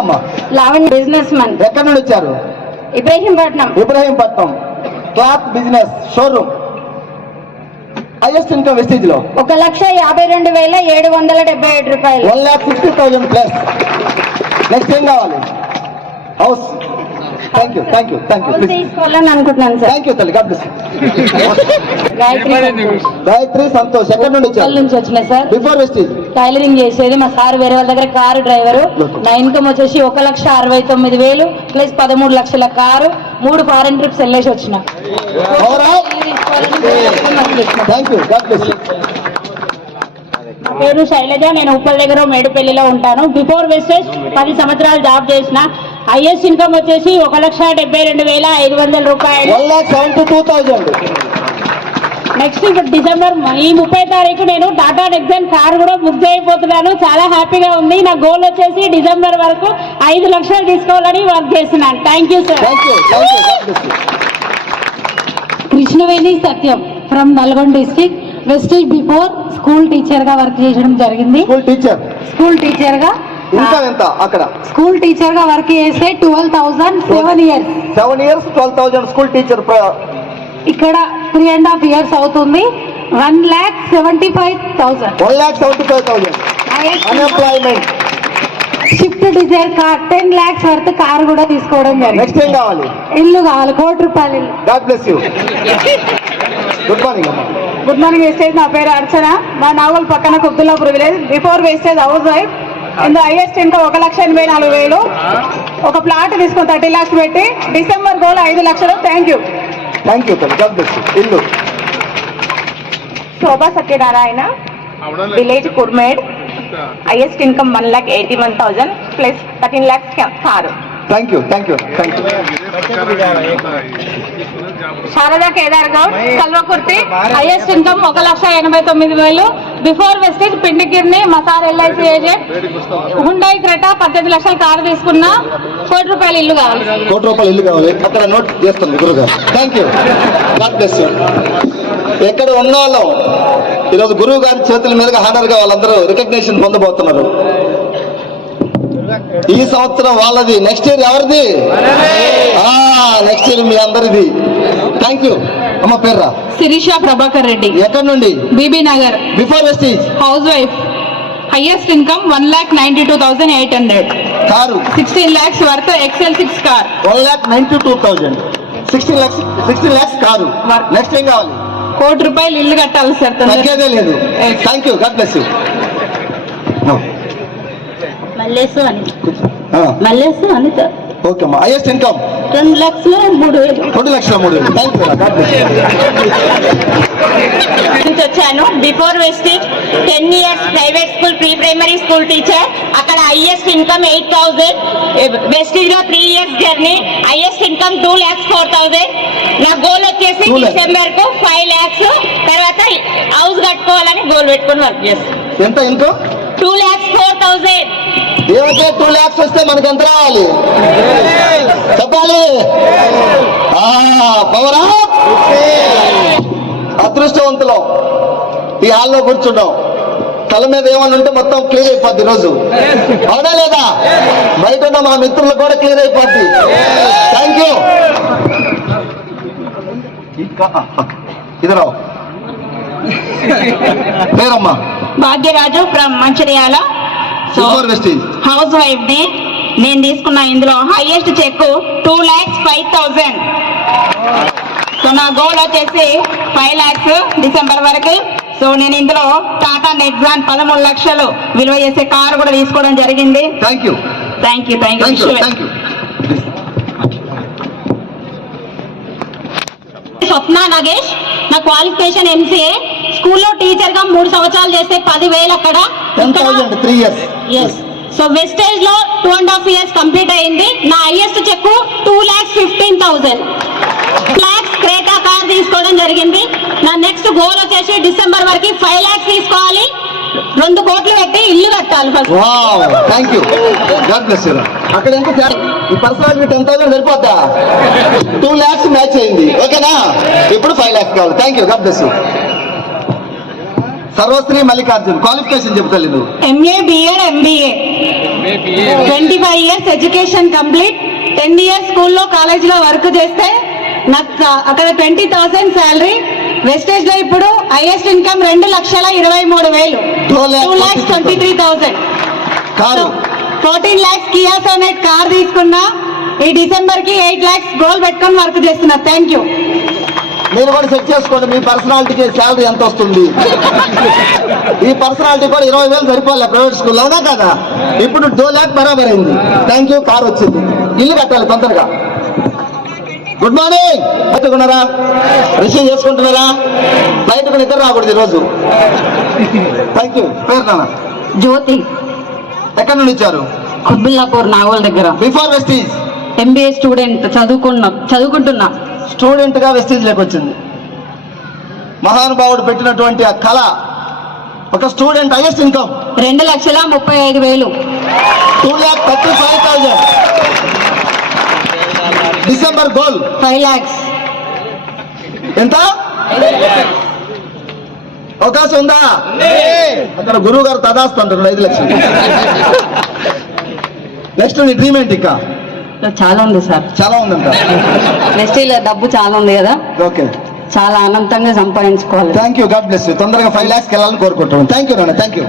పేరమ్మా? Lavanya, business man. ఎక్కడి నుండి వచ్చారు? Ibrahimpatnam. Cloth business showroom. Highest income wastage లో 1,52,777 రూపాయలు. 1,60,000 ప్లస్. నెక్స్ట్ ఏం కావాలి? హౌస్. థ్యాంక్ యూ తీసుకోవాలని అనుకుంటున్నాను సార్. థ్యాంక్ యూ తల్లి. God bless. గాయత్రి సంతోష్. ఎక్కడి నుండి వచ్చారు? నుంచి వచ్చిన సార్. బిఫోర్ వెస్టేజ్ టైలరింగ్ చేసేది. మా సార్ వేరే వాళ్ళ దగ్గర కారు డ్రైవరు. నా ఇన్కమ్ వచ్చేసి 1,69,000 ప్లస్ 13 లక్షల కారు, 3 ఫారెన్ ట్రిప్స్ వెళ్ళేసి వచ్చిన. నా పేరు శైలజ. నేను ఉప్పల్ దగ్గర మేడుపల్లిలో ఉంటాను. బిఫోర్ వెస్టేజ్ 10 సంవత్సరాలు జాబ్ చేసిన. హైయెస్ట్ ఇన్కమ్ వచ్చేసి 1,72,500 రూపాయలు. 1,72,000. నెక్స్ట్ ఇప్పుడు డిసెంబర్ ఈ 30 తారీఖు నేను టాటా నెక్సాన్ కారు కూడా బుక్ అయిపోతున్నాను. చాలా హ్యాపీగా ఉంది. నా గోల్ వచ్చేసి డిసెంబర్ వరకు 5 లక్షలు తీసుకోవాలని వర్క్ చేస్తున్నాను. Thank you sir. Krishnaveni Satyam from Nalgonda district. Wastage before school teacher గా వర్క్ చేయడం జరిగింది. స్కూల్ టీచర్ గా ఇంకా ఎంత అక్కడ? స్కూల్ టీచర్ గా వర్క్ చేస్తే 12,000 7 years. 7 years 12,000 school teacher. ఇక్కడ 3.5 years అవుతుంది. 1,75,000. 1,75,000 unemployment. Swift Dzire car 10 lakhs worth car కూడా తీసుకోవడం జరిగింది. నెక్స్ట్ ఏం కావాలి? ఇల్లు కావాలి. 1 కోటి రూపాయలు ఇల్లు. God bless you. Good morning. Good morning వెస్టేజ్. నా పేరు అర్చన. మా నాగోల్ పక్కన Kubdullapur village. Before wastage housewife. ఇందులో హైయెస్ట్ ఇన్కమ్ 1,84,000. ఒక ప్లాట్ తీసుకుని 30 lakhs పెట్టి డిసెంబర్ గోల్ 5 లక్షలు. Thank you. God bless you. ఇల్లు. Shobha Satyanarayana, village Kurmed. Highest income 1,81,000 plus 13 lakhs car. Thank you. Sharada Kedar Goud, Kalwakurthy. Highest income 1,89,000. Before wastage పిండికిర్ని. మా sir LIC agent. Hyundai Creta 18 లక్షల car తీసుకున్నా. 1 కోటి రూపాయలు ఇల్లు కావాలి. 1 కోటి రూపాయలు ఇల్లు కావాలి. అక్కడ నోట్ చేస్తాను గురుగారు. Thank you. God bless you. ఎక్కడ ఉన్న వాళ్ళం ఈరోజు గురువు గారి చేతుల మీదుగా హానర్ గా వాళ్ళందరూ రికగ్నిషన్ పొందబోతున్నారు. ఈ సంవత్సరం వాళ్ళది. నెక్స్ట్ ఇయర్ ఎవరిది? నెక్స్ట్ ఇయర్ మీ అందరిది. Thank you. అమ్మ పేర్రా? శిరీష ప్రభాకర్ రెడ్డి. ఎక్కడి నుండి? Bibinagar. Before wastage housewife. Highest income 1,92,800. Car 16 lakhs worth XL6 car. 1,92,000. 16 lakhs car. Next ఏం కావాలి? 1 కోటి రూపాయలు ఇల్లు కట్టాలి సార్. తగ్గేదే లేదు. Thank you. God bless you. Mallesu Anitha. Okay అమ్మా. Highest income 2,03,000. 2,03,000. Thank you. God bless you. వచ్చాను. Before wastage 10 years private school pre primary school teacher. అక్కడ హైయెస్ట్ ఇన్కమ్ 8,000. వెస్టేజ్ లో 3 years జర్నీ. Highest income 2,04,000. నా గోల్ వచ్చేసి December కు 5 lakhs. తర్వాత house కట్టుకోవాలని goal పెట్టుకుని వర్క్ చేస్తాను. ఎంత ఇన్కమ్? 2,04,000. ఏమంటే 2 lakhs వస్తే మనకి ఎంత రావాలి చెప్పాలి? పవరా. అదృష్టవంతులం ఈ హాల్లో కూర్చున్నాం. తల మీద ఏమన్నా ఉంటే మొత్తం క్లియర్ అయిపోద్ది రోజు. అవునా లేదా? బయట ఉన్న మా మిత్రులు కూడా క్లియర్ అయిపోద్ది. Thank you. ఇదరావు Peramma? Bhagyaraju from Mancherial. House wife ని. నేను తీసుకున్న ఇందులో హైయెస్ట్ చెక్ 2,05,000. సో నా గోల్ వచ్చేసి 5 lakhs డిసెంబర్ వరకు. సో నేను ఇందులో టాటా నెక్సాన్ 13 లక్షలు విలువ చేసే కారు కూడా తీసుకోవడం జరిగింది. Thank you. స్వప్న నాగేష్. నా క్వాలిఫికేషన్ MCA. స్కూల్లో టీచర్ గా 3 సంవత్సరాలు చేస్తే 10,000 అక్కడ. 3 years. సో వెస్టేజ్ లో 2.5 years కంప్లీట్ అయింది. నా హైయెస్ట్ చెక్ 2,15,000. క్రేటా కార్ తీసుకోవడం జరిగింది. నా నెక్స్ట్ గోల్ వచ్చేసి డిసెంబర్ వరకు 5 lakhs తీసుకోవాలి. 2 కోట్లు పెట్టి ఇల్లు కట్టాలి first. Thank you. God bless you. అక్కడ ఎంత ఈ పర్సనాలిటీ 10,000 సరిపోద్దా? 2 lakhs మ్యాచ్ అయింది. ఓకేనా? ఇప్పుడు 5 lakhs కావాలి. Thank you. God bless you. Sarvashri Mallikarjun. Qualification చెప్తాను. MA, B.Ed, MBA. 25 years education complete, 10 years స్కూల్లో కాలేజీలో వర్క్ చేస్తే నాకు అక్కడ 20,000 శాలరీ. వెస్టేజ్ లో ఇప్పుడు highest income 2,23,000, 2,23,000. Car 14 lakhs Kia Sonet car తీసుకున్నా. ఈ డిసెంబర్ కి 8 lakhs గోల్ పెట్టుకొని వర్క్ చేస్తున్నా. Thank you. మీరు కూడా చెక్ చేసుకోండి, మీ పర్సనాలిటీకి శాలరీ ఎంత వస్తుంది. ఈ పర్సనాలిటీ కూడా 20,000 సరిపోలే ప్రైవేట్ స్కూల్, అవునా కదా? ఇప్పుడు 2 lakh బరాబర్ అయింది. Thank you. కార్ వచ్చింది, ఇల్లు కట్టాలి తొందరగా. Good morning. బయటకున్నారా? రిసీవ్ చేసుకుంటున్నారా? బయటకు నిద్ర రాకూడదు ఈరోజు. Thank you. పేరు నాన్న? జ్యోతి, ఎక్కడి నుండి ఇచ్చారు? కుత్బుల్లాపూర్ నాగోల్ దగ్గర. బిఫోర్ వెస్టీజ్ MBA స్టూడెంట్, చదువుకుంటున్నా. స్టూడెంట్ గా వెస్టీజ్ లేక వచ్చింది. మహానుభావుడు పెట్టినటువంటి ఆ కళ. ఒక student highest income 2,35,000. 2,35,000. December goal 5 lakhs. ఎంత? అవకాశం ఉందా? అక్కడ గురువు గారు తదాస్తుంటారు 5 లక్షలు. నెక్స్ట్ నీ డ్రీమ్ ఏంటి? ఇంకా చాలా ఉంది సార్. చాలా ఉందంట. వెస్టీలో డబ్బు చాలా ఉంది కదా, ఓకే. చాలా అనంతంగా సంపాదించుకోవాలి. Thank you. God bless you. తొందరగా 5 lakhs వెళ్ళాలని కోరుకుంటున్నాను. థ్యాంక్ యూ నాన్న. Thank you.